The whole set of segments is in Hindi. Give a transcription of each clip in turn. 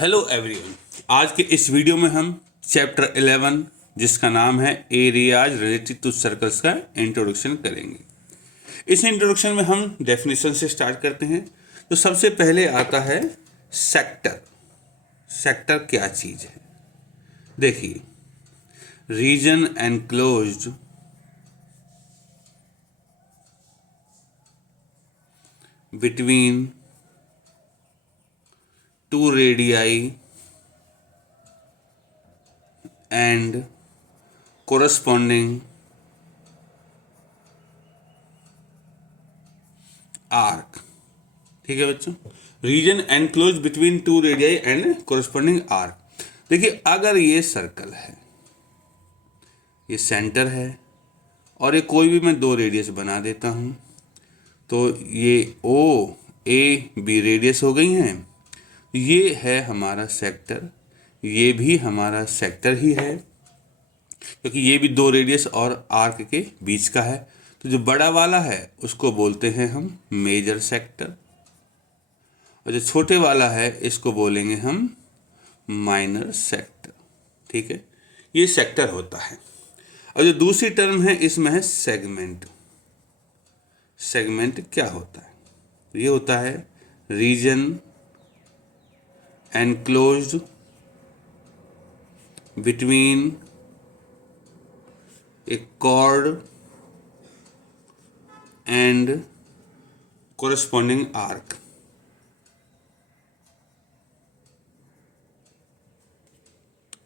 Hello everyone. आज के इस वीडियो में हम चैप्टर 11 जिसका नाम है एरियाज रिलेटेड टू सर्कल्स का इंट्रोडक्शन करेंगे। इस इंट्रोडक्शन में हम डेफिनेशन से स्टार्ट करते हैं। तो सबसे पहले आता है सेक्टर। सेक्टर क्या चीज़ है? देखिए, region enclosed between two radii and corresponding arc। ठीक है बच्चों, region enclose between two radii and corresponding arc. देखिए, अगर ये सर्कल है, ये सेंटर है और ये कोई भी मैं दो रेडियस बना देता हूँ, तो ये ओ ए बी रेडियस हो गई हैं। ये है हमारा सेक्टर, ये भी हमारा सेक्टर ही है क्योंकि ये भी दो रेडियस और आर्क के बीच का है। तो जो बड़ा वाला है उसको बोलते हैं हम मेजर सेक्टर, और जो छोटे वाला है इसको बोलेंगे हम माइनर सेक्टर। ठीक है, ये सेक्टर होता है। और जो दूसरी टर्म है इसमें है सेगमेंट। सेगमेंट क्या होता है? ये होता है reason enclosed between a chord and corresponding arc।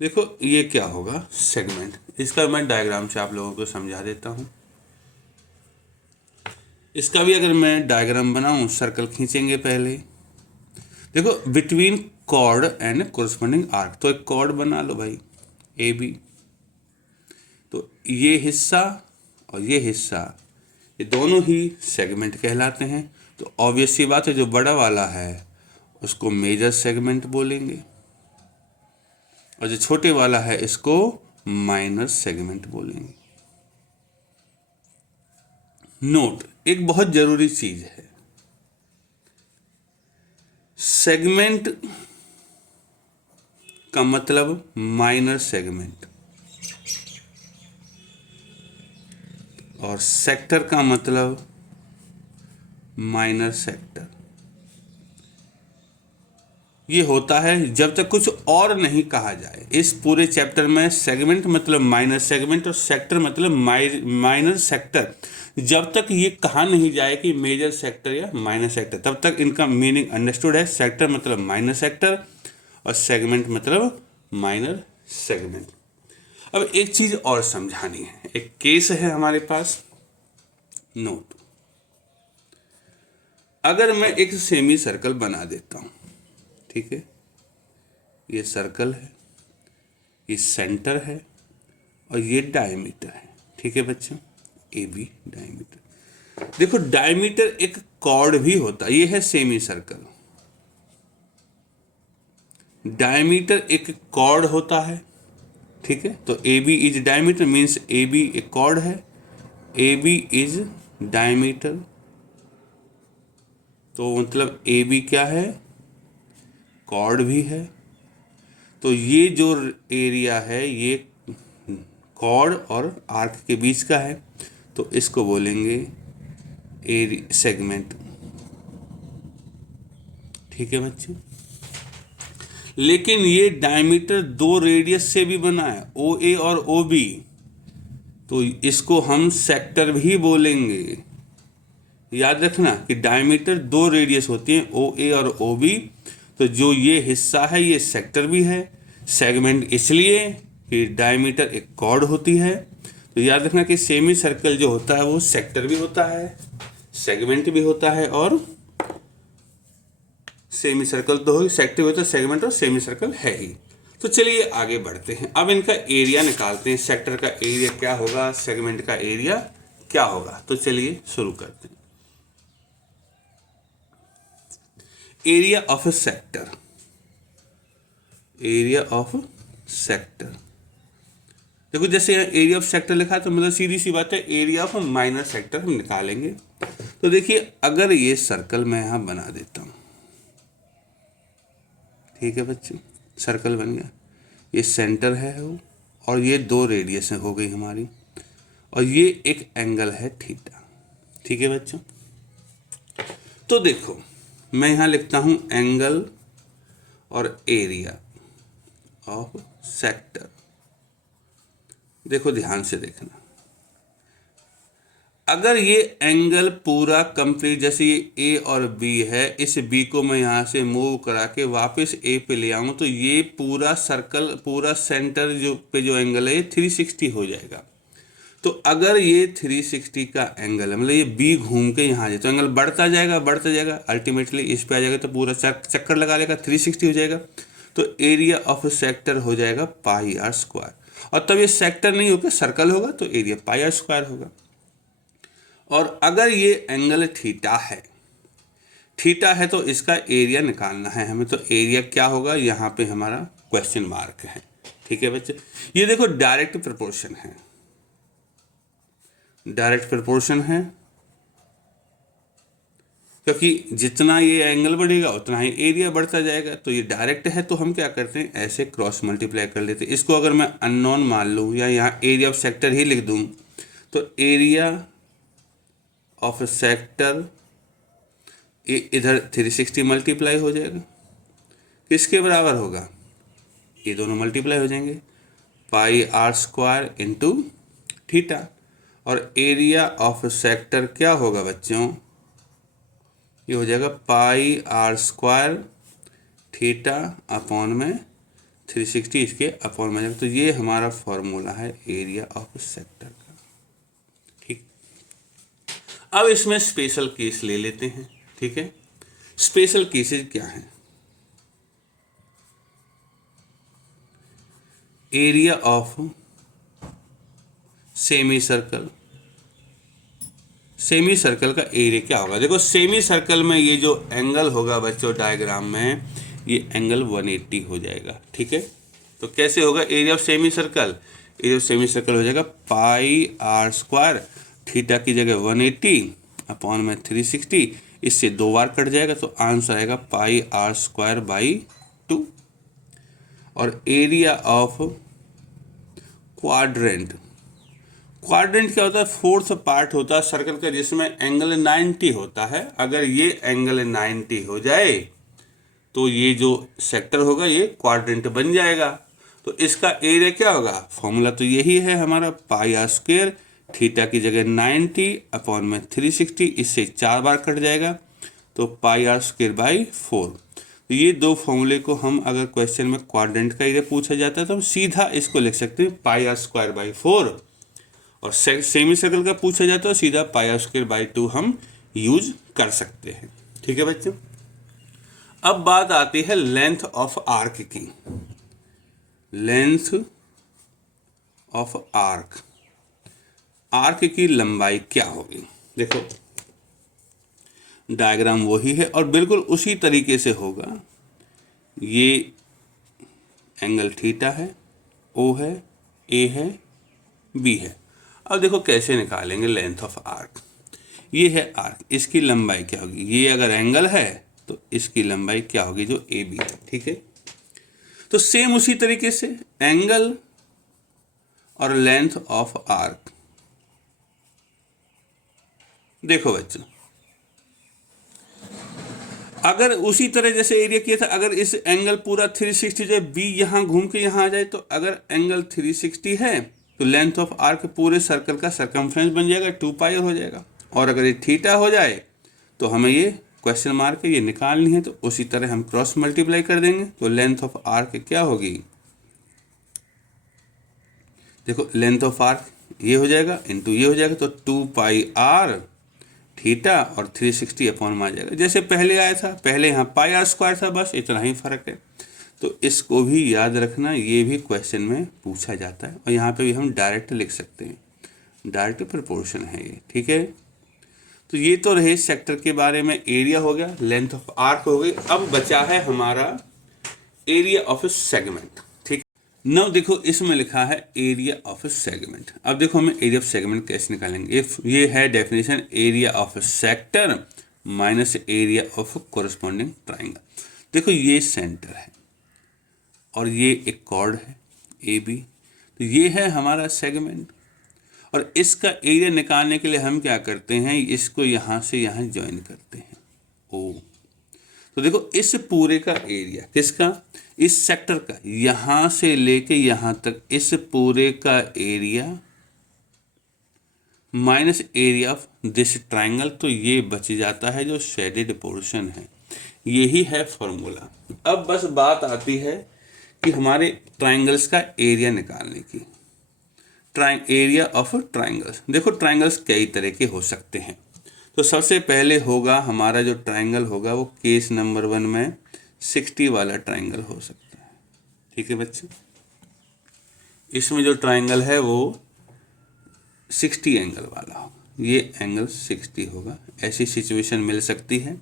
देखो, ये क्या होगा सेगमेंट। इसका मैं डायग्राम से आप लोगों को समझा देता हूँ। इसका भी अगर मैं डायग्राम बनाऊं, सर्कल खींचेंगे पहले। देखो, between chord and corresponding arc, तो एक कॉर्ड बना लो भाई ए बी। तो ये हिस्सा और ये हिस्सा, ये दोनों ही सेगमेंट कहलाते हैं। तो ऑब्वियस सी बात है, जो बड़ा वाला है उसको मेजर सेगमेंट बोलेंगे और जो छोटे वाला है इसको माइनर सेगमेंट बोलेंगे। नोट, एक बहुत जरूरी चीज है, सेगमेंट का मतलब माइनर सेगमेंट और सेक्टर का मतलब माइनर सेक्टर। ये होता है जब तक कुछ और नहीं कहा जाए। इस पूरे चैप्टर में सेगमेंट मतलब माइनर सेगमेंट और सेक्टर मतलब माइनर सेक्टर, जब तक ये कहा नहीं जाए कि मेजर सेक्टर या माइनर सेक्टर, तब तक इनका मीनिंग अंडरस्टूड है। सेक्टर मतलब माइनर सेक्टर और सेगमेंट मतलब माइनर सेगमेंट। अब एक चीज और समझानी है, एक केस है हमारे पास। नोट, अगर मैं एक सेमी सर्कल बना देता हूं, ठीक है, ये सर्कल है, ये सेंटर है और ये डायमीटर है। ठीक है बच्चों, ए बी डायमीटर। देखो, डायमीटर एक कॉर्ड भी होता है। ये है सेमी सर्कल, डायमीटर एक कॉर्ड होता है। ठीक है, तो A B is diameter means A B एक कॉर्ड है, ए बी इज डायमीटर। तो मतलब ए बी क्या है? कॉर्ड भी है। तो ये जो एरिया है ये कॉर्ड और आर्क के बीच का है, तो इसको बोलेंगे सेगमेंट। ठीक है बच्चे, लेकिन ये डायमीटर दो रेडियस से भी बना है, ओ ए और ओ बी, तो इसको हम सेक्टर भी बोलेंगे। याद रखना कि डायमीटर दो रेडियस होती हैं, ओ ए और ओ बी। तो जो ये हिस्सा है ये सेक्टर भी है। सेगमेंट इसलिए कि डायमीटर एक कॉर्ड होती है। तो याद रखना कि सेमी सर्कल जो होता है वो सेक्टर भी होता है, सेगमेंट भी होता है, और सेमी सर्कल तो हो, सेक्टर भी होता है, सेगमेंट और सेमी सर्कल है ही। तो चलिए आगे बढ़ते हैं। अब इनका एरिया निकालते हैं। सेक्टर का एरिया क्या होगा, सेगमेंट का एरिया क्या होगा। तो चलिए शुरू करते हैं। Area of A sector, area of sector. देखो, जैसे यहाँ एरिया ऑफ सेक्टर लिखा है तो मतलब सीधी सी बात है एरिया ऑफ माइनर सेक्टर हम निकालेंगे। तो देखिए, अगर ये सर्कल मैं यहाँ बना देता हूँ, ठीक है बच्चे, सर्कल बन गया, ये सेंटर है वो, और ये 2 रेडियस हो गई हमारी, और ये एक एंगल है थीटा। ठीक है बच्चों, तो देखो मैं यहाँ लिखता हूँ एंगल और एरिया ऑफ सेक्टर। देखो ध्यान से देखना, अगर ये एंगल पूरा कंप्लीट, जैसे ये ए और बी है, इस बी को मैं यहाँ से मूव करा के वापस ए पे ले आऊँ तो ये पूरा सर्कल, पूरा सेंटर जो एंगल है ये 360 हो जाएगा। तो अगर ये 360 का एंगल है, मतलब ये बी घूम के यहाँ जाए तो एंगल बढ़ता जाएगा, अल्टीमेटली इस पे आ जाएगा तो पूरा चक्कर लगा लेगा, 360 हो जाएगा। तो एरिया ऑफ सेक्टर हो जाएगा पाई आर स्क्वायर, और तब ये सेक्टर नहीं होकर सर्कल होगा तो एरिया पाई आर स्क्वायर होगा। और अगर ये एंगल थीटा है तो इसका एरिया निकालना है हमें, तो एरिया क्या होगा, यहाँ पे हमारा क्वेश्चन मार्क है। ठीक है बच्चे, ये देखो डायरेक्ट प्रोपोर्शन है, डायरेक्ट प्रोपोर्शन है, क्योंकि जितना ये एंगल बढ़ेगा उतना ही एरिया बढ़ता जाएगा। तो ये डायरेक्ट है तो हम क्या करते हैं, ऐसे क्रॉस मल्टीप्लाई कर लेते हैं। इसको अगर मैं अननोन मान लूँ या यहाँ एरिया ऑफ सेक्टर ही लिख दूँ तो एरिया ऑफ सेक्टर इधर 360 मल्टीप्लाई हो जाएगा, किसके बराबर होगा, ये दोनों मल्टीप्लाई हो जाएंगे, पाई आर स्क्वायर इंटू थीटा। और एरिया ऑफ सेक्टर क्या होगा बच्चों, ये हो जाएगा पाई आर स्क्वायर थीटा अपॉन में 360, इसके अपॉन में जाएगा। तो ये हमारा फॉर्मूला है एरिया ऑफ सेक्टर का। ठीक, अब इसमें स्पेशल केस ले लेते हैं। ठीक है, स्पेशल केसेस क्या हैं, area of semi circle, semi circle का एरिया क्या होगा। देखो सेमी सर्कल में ये जो एंगल होगा बच्चों डायग्राम में, ये एंगल 180 हो जाएगा। ठीक है, तो कैसे होगा area of semi circle, area of semi circle हो जाएगा पाई आर स्क्वायर, थीटा की जगह 180 अपॉन में 360, इससे 2 बार कट जाएगा तो आंसर आएगा पाई आर स्क्वायर बाई 2। और एरिया ऑफ क्वाड्रेंट, क्वाड्रेंट क्या होता है, 4th पार्ट होता है सर्कल का जिसमें एंगल 90 होता है। अगर ये एंगल 90 हो जाए तो ये जो सेक्टर होगा ये क्वाड्रेंट बन जाएगा। तो इसका एरिया क्या होगा, फॉर्मूला तो यही है हमारा, पाई आर स्क्वायर, थीटा की जगह 90 अपॉन में 360, इससे 4 बार कट जाएगा तो पाई आर स्क्वायर बाई 4। तो ये 2 फॉर्मूले को हम अगर क्वेश्चन में क्वाड्रेंट का एरिया पूछा जाता है तो हम सीधा इसको लिख सकते हैं पाई आर स्क्वायर बाई 4, और सेमी सर्कल का पूछा जाता है सीधा पाई आर स्क्वायर बाई 2 हम यूज कर सकते हैं। ठीक है बच्चों, अब बात आती है लेंथ ऑफ आर्क की। लेंथ ऑफ आर्क, आर्क की लंबाई क्या होगी। देखो डायग्राम वही है और बिल्कुल उसी तरीके से होगा। ये एंगल थीटा है, ओ है, ए है, बी है। अब देखो कैसे निकालेंगे लेंथ ऑफ आर्क। ये है आर्क, इसकी लंबाई क्या होगी, ये अगर एंगल है तो इसकी लंबाई क्या होगी जो ए बी है। ठीक है, तो सेम उसी तरीके से एंगल और लेंथ ऑफ आर्क। देखो बच्चों, अगर उसी तरह जैसे एरिया किया था, अगर इस एंगल पूरा 360 जो बी यहाँ घूम के यहाँ आ जाए, तो अगर एंगल 360 है तो लेंथ ऑफ आर्क पूरे सर्कल का सरकमफ्रेंस बन जाएगा, 2 पाई हो जाएगा। और अगर ये थीटा हो जाए तो हमें ये क्वेश्चन मार्क है ये निकालनी है, तो उसी तरह हम क्रॉस मल्टीप्लाई कर देंगे। तो लेंथ ऑफ आर्क क्या होगी, देखो लेंथ ऑफ आर्क ये हो जाएगा इंटू ये हो जाएगा, तो 2 पाई आर थीटा और 360 अपॉन में आ जाएगा जैसे पहले आया था। पहले यहाँ पाई आर स्क्वायर था, बस इतना ही फर्क है। तो इसको भी याद रखना, ये भी क्वेश्चन में पूछा जाता है और यहाँ पे भी हम डायरेक्ट लिख सकते हैं, डायरेक्ट प्रोपोर्शन है ये। ठीक है, तो ये तो रहे सेक्टर के बारे में, एरिया हो गया, लेंथ ऑफ आर्क हो गई। अब बचा है हमारा एरिया ऑफ सेगमेंट। ठीक, नौ देखो इसमें लिखा है एरिया ऑफ सेगमेंट। अब देखो हमें एरिया ऑफ सेगमेंट कैसे निकालेंगे। इफ ये है definition, area of sector minus area of corresponding triangle. देखो ये सेंटर है, और ये एक कॉर्ड है ए बी, तो ये है हमारा सेगमेंट। और इसका एरिया निकालने के लिए हम क्या करते हैं, इसको यहाँ से यहाँ ज्वाइन करते हैं ओ। तो देखो इस पूरे का एरिया किसका, इस सेक्टर का, यहाँ से लेके यहाँ तक इस पूरे का area minus area of this triangle, तो ये बच जाता है जो शेडेड पोर्शन है। यही है फॉर्मूला। अब बस बात आती है कि हमारे ट्राइंगल्स का एरिया निकालने की। एरिया ऑफ ट्राइंगल्स, देखो ट्राइंगल्स कई तरह के हो सकते हैं। तो सबसे पहले होगा हमारा जो ट्राइंगल होगा वो केस नंबर 1 में 60 वाला ट्राइंगल हो सकता है। ठीक है बच्चे, इसमें जो ट्राइंगल है वो 60 एंगल वाला होगा, ये एंगल 60 होगा। ऐसी सिचुएशन मिल सकती है।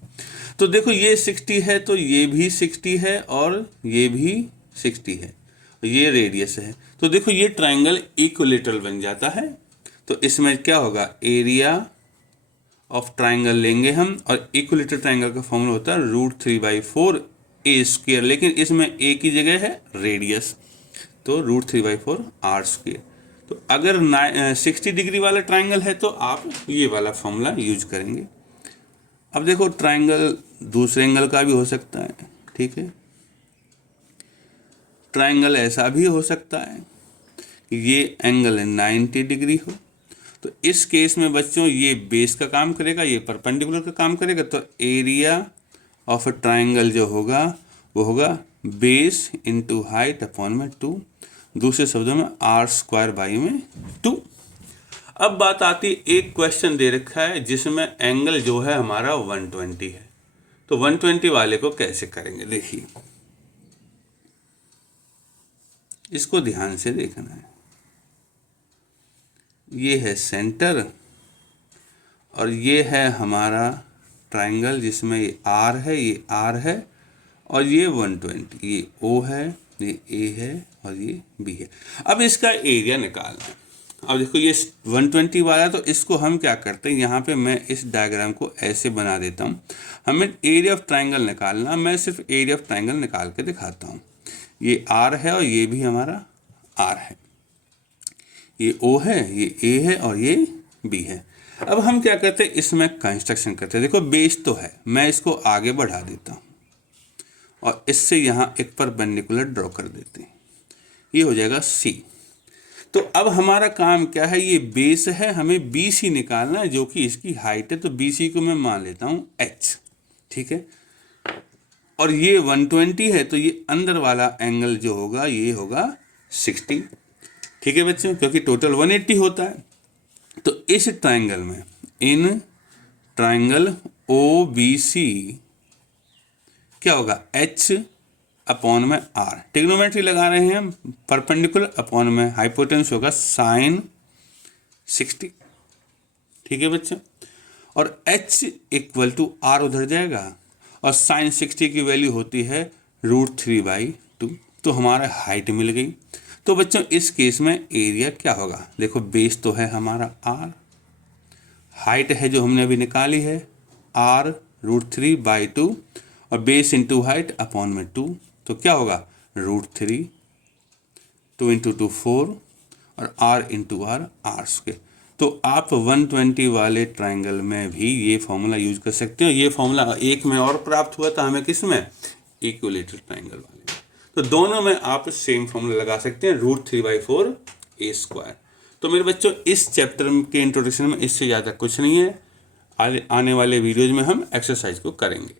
तो देखो ये 60 है तो ये भी 60 है और ये भी 60 है, ये रेडियस है। तो देखो ये ट्राइंगल इक्विलेटरल बन जाता है। तो इसमें क्या होगा, एरिया ऑफ ट्राइंगल लेंगे हम, और इक्विलेटरल ट्राइंगल का फॉर्मूला होता है √3/4 ए स्क्वायर, लेकिन इसमें ए की जगह है रेडियस, तो √3/4 आर स्क्वायर। तो अगर 60 डिग्री वाला ट्राइंगल है तो आप ये वाला फॉर्मूला यूज करेंगे। अब देखो ट्राइंगल दूसरे एंगल का भी हो सकता है, ठीक है। ट्राइंगल ऐसा भी हो सकता है कि ये एंगल 90 डिग्री हो। तो इस केस में बच्चों ये बेस का काम करेगा, ये परपेंडिकुलर का काम करेगा। तो एरिया ऑफ अ ट्राइंगल जो होगा वो होगा बेस इंटू हाइट अपॉन में 2, दूसरे शब्दों में r²/2। अब बात आती है, एक क्वेश्चन दे रखा है जिसमें एंगल जो है हमारा 120 है। तो 120 वाले को कैसे करेंगे, देखिए इसको ध्यान से देखना है। ये है सेंटर और ये है हमारा ट्राइंगल जिसमें ये R है, ये R है और ये 120, ये O है, ये A है और ये B है। अब इसका एरिया निकालना है। अब देखो ये 120 वाला, तो इसको हम क्या करते हैं, यहाँ पे मैं इस डायग्राम को ऐसे बना देता हूँ। हमें एरिया ऑफ ट्राइंगल निकालना, मैं सिर्फ एरिया ऑफ ट्राइंगल निकाल के दिखाता हूँ। ये R है और ये भी हमारा R है, ये O है, ये A है और ये B है। अब हम क्या करते हैं, इसमें कंस्ट्रक्शन करते हैं। देखो बेस तो है, मैं इसको आगे बढ़ा देता हूँ और इससे यहाँ एक परपेंडिकुलर ड्रॉ कर देते हैं, ये हो जाएगा C। तो अब हमारा काम क्या है, ये बेस है, हमें BC निकालना है जो कि इसकी हाइट है। तो BC को मैं मान लेता हूँ H, ठीक है। और ये 120 है तो ये अंदर वाला एंगल जो होगा ये होगा 60, ठीक है बच्चों, क्योंकि टोटल 180 होता है। तो इस ट्राइंगल में, इन ट्राइंगल OBC क्या होगा, H अपॉन में R, ट्रिग्नोमेट्री लगा रहे हैं हम, परपेंडिकुलर अपॉन में हाइपोटेन्यूस होगा sin 60, ठीक है बच्चों। और H इक्वल टू R उधर जाएगा और sin 60 की वैल्यू होती है √3/2, तो हमारा हाइट मिल गई। तो बच्चों इस केस में एरिया क्या होगा, देखो बेस तो है हमारा R, हाइट है जो हमने अभी निकाली है R √3/2 और बेस इंटू हाइट अपॉन में 2, तो क्या होगा √3, 2 × 2 4 और R into R, R square. तो आप 120 वाले ट्राइंगल में भी ये फॉर्मूला यूज कर सकते हो। ये फॉर्मूला एक में और प्राप्त हुआ था हमें, किसमें, इक्विलेटरल ट्राइंगल वाले में। तो दोनों में आप सेम फॉर्मूला लगा सकते हैं, √3/4 A²। तो मेरे बच्चों इस चैप्टर के इंट्रोडक्शन में इससे ज़्यादा कुछ नहीं है। आने वाले वीडियोज में हम एक्सरसाइज को करेंगे।